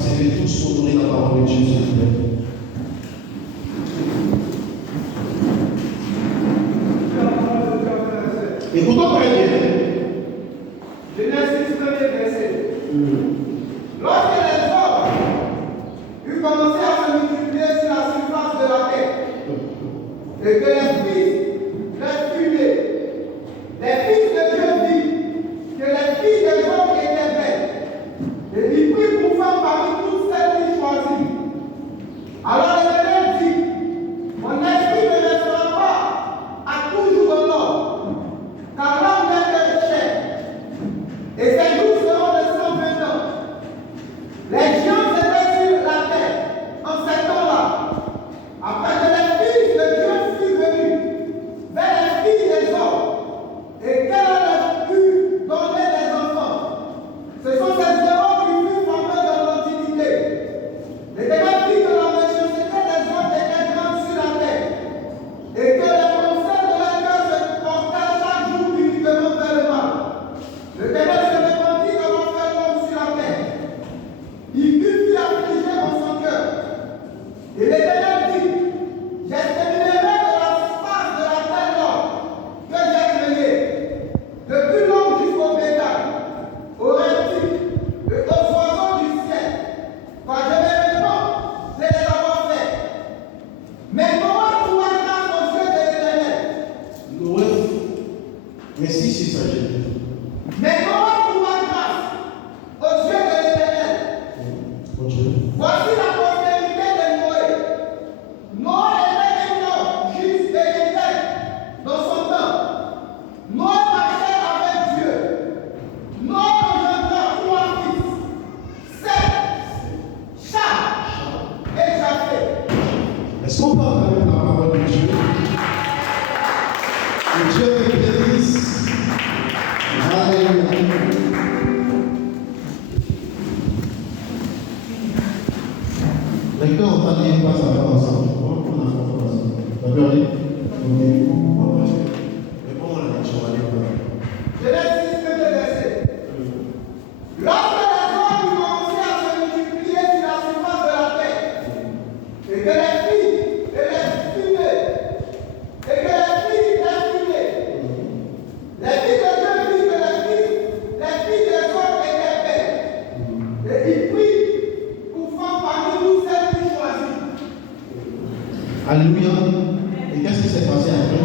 Passez tous pour donner la parole de Dieu, s'il vous plaît. Écoutons très bien. Genèse 1er verset. Lorsque les hommes eurent commencé à se multiplier sur la surface de la terre, et que les fils de Dieu virent que les filles des hommes étaient belles, et ils prirent pour femme parmi toutes celles qu'ils choisirent. Alors l'Éternel dit, mon esprit ne restera pas à toujours dans l'homme, car l'homme n'est que chair, et ses jours seront de 120 ans. Les géants étaient sur la terre en ces temps-là, après que les fils de Dieu furent venus vers les filles des hommes, et qu'elles leur pu donner des enfants. Ce sont ces héros qui furent formés dans l'Antiquité. L'Éternel dit que la méchanceté des hommes était grande sur la terre, et que les pensées de leur cœur se portaient chaque jour uniquement vers le mal. L'Éternel se répandit comme un fer l'homme sur la terre. Il fut affligé dans son cœur. Et l'Éternel dit, j'exterminerai de la face de la terre l'homme que j'ai créé, depuis l'homme jusqu'au bétail, aux reptiles et aux oiseaux du ciel, car je me réponds de les avoir faits. Mais Noé trouva grâce aux yeux de l'Éternel. Noé, merci, c'est ça, j'ai dit. Mais Noé trouva grâce aux yeux de l'Éternel. Continue. Voici la postérité de Noé. Noé était un homme juste et intègre dans son temps. Noé marchait avec Dieu. Noé engendra 3 fils, Seth, Cham et Japheth. Est-ce qu'on peut entendre la parole de Dieu? Que Dieu te bénisse. Alléluia. Lecteur, on va lire pas ça ensemble. On a fait ensemble. D'accord, allez. Mais bon, on a dit, on va lire. Genèse 6, verset. Lorsque les hommes eurent commencé à se multiplier sur la surface de la terre, et que les filles et les filles, et que les filles de Dieu virent que les filles des hommes étaient belles, et ils prirent pour femme parmi nous celles qu'ils choisirent. Alléluia. Et qu'est-ce qui s'est passé après?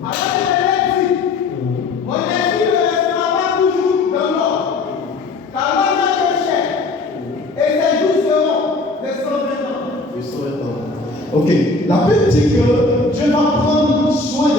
Alors l'Éternel dit, mon esprit ne restera pas toujours dans l'homme, car l'homme n'est que chair, et ses jours seront de 120 ans. Ok. La Bible dit que Dieu va prendre soin